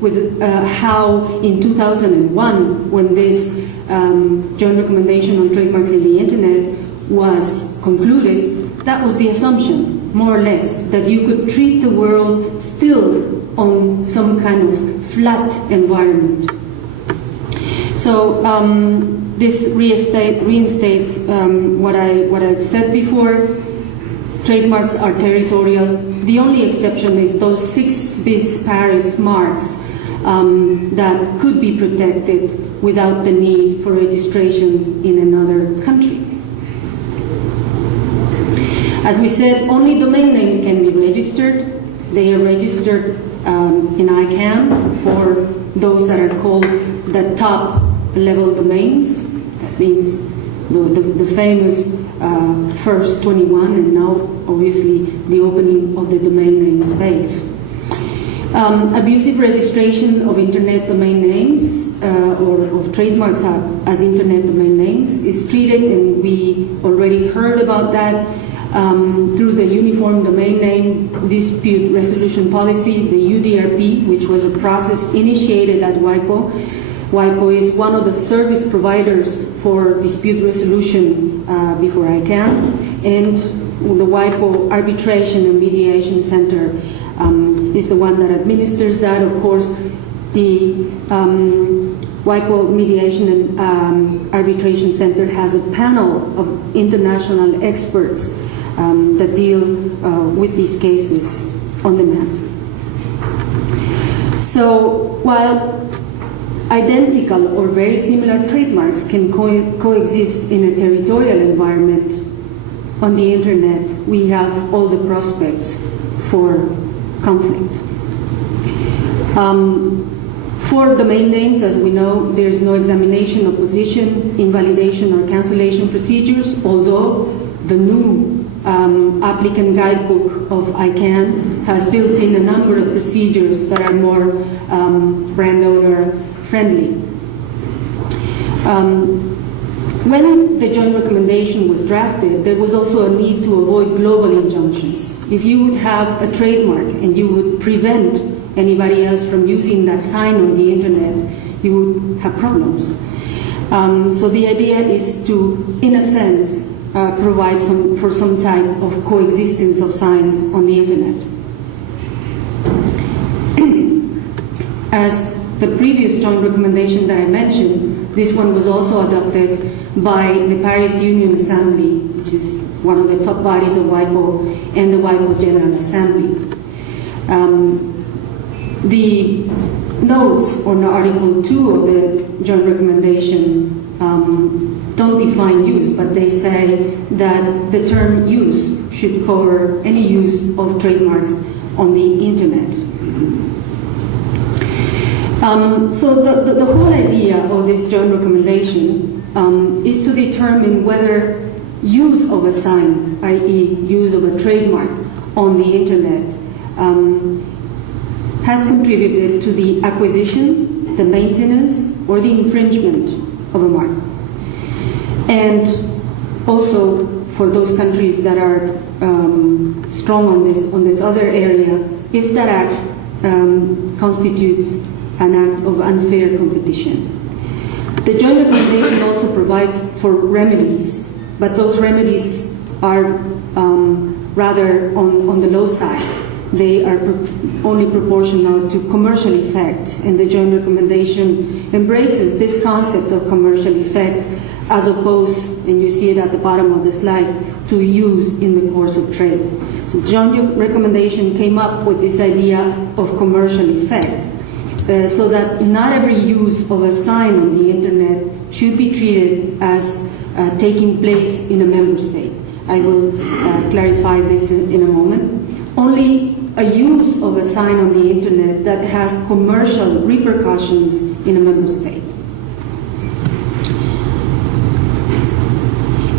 with how in 2001, when this joint recommendation on trademarks in the internet was concluded, that was the assumption, more or less, that you could treat the world still on some kind of flat environment. So this reinstates what I said before. Trademarks are territorial. The only exception is those 6 bis Paris marks that could be protected without the need for registration in another country. As we said, only domain names can be registered. They are registered in ICANN for those that are called the top level domains. That means the famous first 21, and now obviously the opening of the domain name space. Abusive registration of internet domain names or of trademarks as internet domain names is treated, and we already heard about that, through the Uniform Domain Name Dispute Resolution Policy, the UDRP, which was a process initiated at WIPO. WIPO is one of the service providers for dispute resolution before ICANN, and the WIPO Arbitration and Mediation Center is the one that administers that. Of course, the WIPO Mediation and Arbitration Center has a panel of international experts that deal with these cases on demand. So while identical or very similar trademarks can coexist in a territorial environment, on the internet we have all the prospects for conflict. For domain names, as we know, there is no examination, opposition, invalidation, or cancellation procedures, although the new applicant guidebook of ICANN has built in a number of procedures that are more brand owner friendly. When the joint recommendation was drafted, there was also a need to avoid global injunctions. If you would have a trademark and you would prevent anybody else from using that sign on the internet, you would have problems. So the idea is to, in a sense, provide for some type of coexistence of signs on the internet. As the previous joint recommendation that I mentioned, this one was also adopted by the Paris Union Assembly, which is one of the top bodies of WIPO, and the WIPO General Assembly. The notes on Article 2 of the joint recommendation don't define use, but they say that the term use should cover any use of trademarks on the internet. So the whole idea of this joint recommendation is to determine whether use of a sign, i.e. use of a trademark on the internet, has contributed to the acquisition, the maintenance, or the infringement of a mark. And also for those countries that are strong on this other area, if that act constitutes an act of unfair competition. The joint recommendation also provides for remedies, but those remedies are rather on the low side. They are only proportional to commercial effect, and the joint recommendation embraces this concept of commercial effect as opposed, and you see it at the bottom of the slide, to use in the course of trade. So the joint recommendation came up with this idea of commercial effect, so that not every use of a sign on the internet should be treated as taking place in a member state. I will clarify this in a moment. Only a use of a sign on the internet that has commercial repercussions in a member state.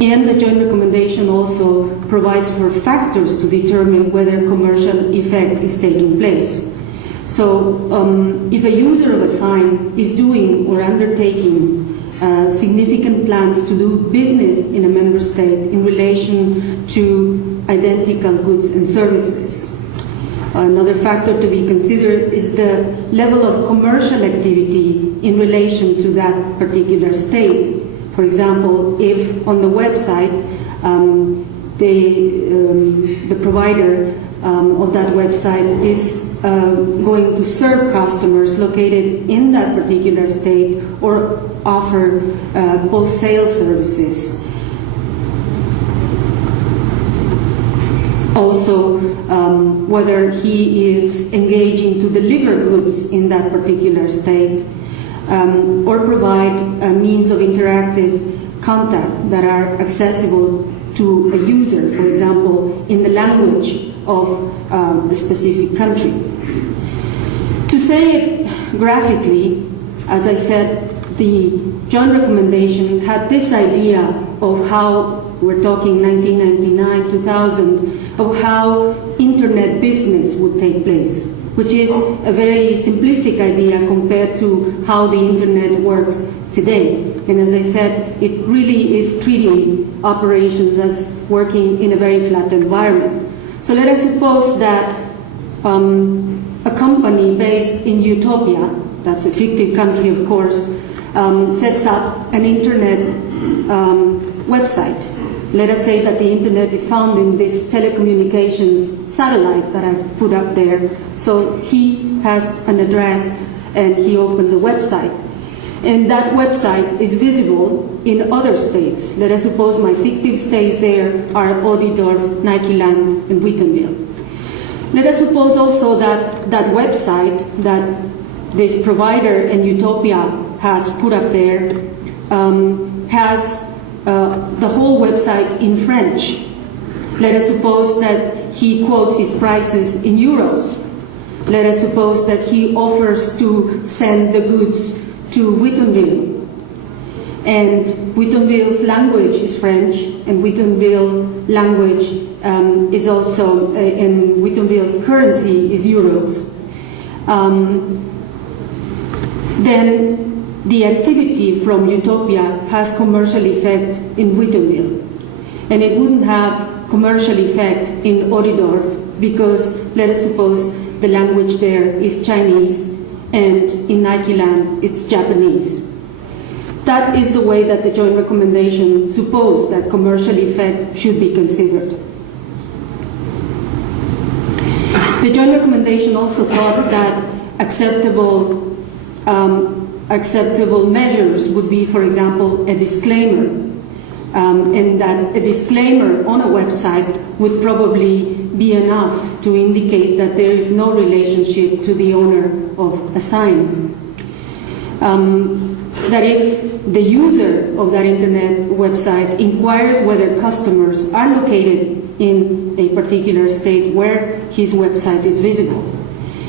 And the joint recommendation also provides for factors to determine whether commercial effect is taking place. So if a user of a sign is doing or undertaking significant plans to do business in a member state in relation to identical goods and services, Another factor to be considered is the level of commercial activity in relation to that particular state. For example, if on the website the provider of that website is going to serve customers located in that particular state or offer post-sale services. Also, whether he is engaging to deliver goods in that particular state or provide a means of interactive contact that are accessible to a user, for example, in the language of the specific country. To say it graphically, as I said, the joint recommendation had this idea of how, we're talking 1999, 2000, of how internet business would take place, which is a very simplistic idea compared to how the internet works today. And as I said, it really is treating operations as working in a very flat environment. So let us suppose that a company based in Utopia, that's a fictive country of course, sets up an internet website. Let us say that the internet is found in this telecommunications satellite that I've put up there. So he has an address and he opens a website. And that website is visible in other states. Let us suppose my fictive states there are Odidorf, Nikeland, and Wittenville. Let us suppose also that that website that this provider in Utopia has put up there has the whole website in French. Let us suppose that he quotes his prices in euros. Let us suppose that he offers to send the goods to Wittenville. And Wittenville's language is French, and Wittenville language is also, and Wittenville's currency is euros. Then the activity from Utopia has commercial effect in Wittenville, and it wouldn't have commercial effect in Odidorf because let us suppose the language there is Chinese and in Nikeland it's Japanese. That is the way that the joint recommendation supposed that commercial effect should be considered. The joint recommendation also thought that acceptable measures would be, for example, a disclaimer, and that a disclaimer on a website would probably be enough to indicate that there is no relationship to the owner of a sign. That if the user of that internet website inquires whether customers are located in a particular state where his website is visible,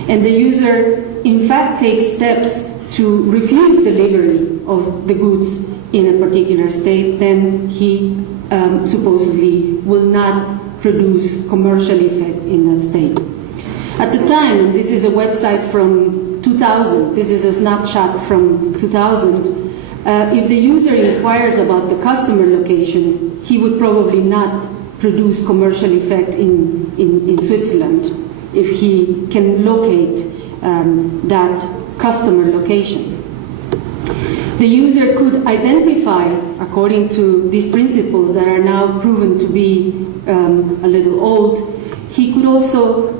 and the user in fact takes steps to refuse delivery of the goods in a particular state, then he supposedly will not produce commercial effect in that state. At the time, this is a website from 2000, this is a snapshot from 2000, if the user inquires about the customer location, he would probably not produce commercial effect in Switzerland if he can locate that customer location. The user could identify, according to these principles that are now proven to be a little old, he could also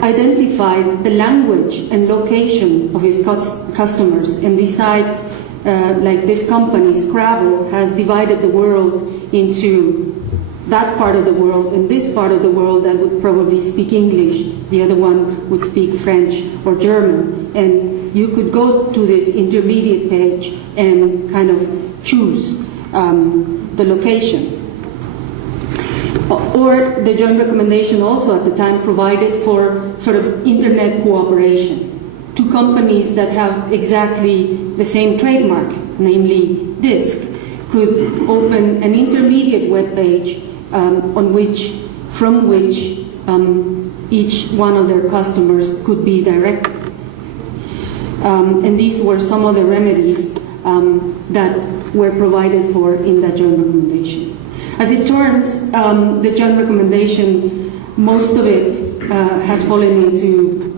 identify the language and location of his customers and decide, like this company, Scrabble, has divided the world into that part of the world and this part of the world that would probably speak English, the other one would speak French or German. And you could go to this intermediate page and kind of choose the location. Or the joint recommendation also at the time provided for sort of internet cooperation. Two companies that have exactly the same trademark, namely DISC, could open an intermediate web page from which each one of their customers could be directed. And these were some of the remedies that were provided for in that joint recommendation. As it turns, the joint recommendation, most of it has fallen into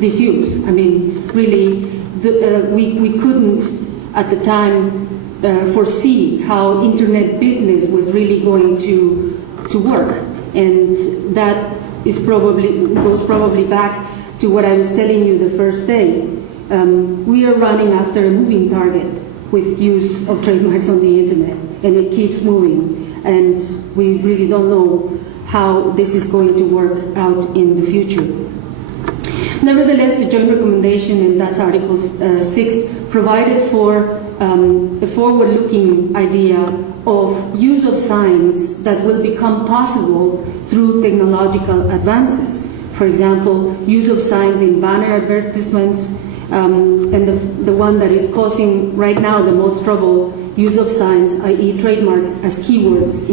disuse. I mean, really, we couldn't at the time foresee how internet business was really going to work, and that goes probably back to what I was telling you the first day. We are running after a moving target with use of trademarks on the internet, and it keeps moving, and we really don't know how this is going to work out in the future. Nevertheless, the joint recommendation, and that's Article 6, provided for a forward-looking idea of use of signs that will become possible through technological advances. For example, use of signs in banner advertisements, and the one that is causing right now the most trouble, use of signs, i.e. trademarks, as keywords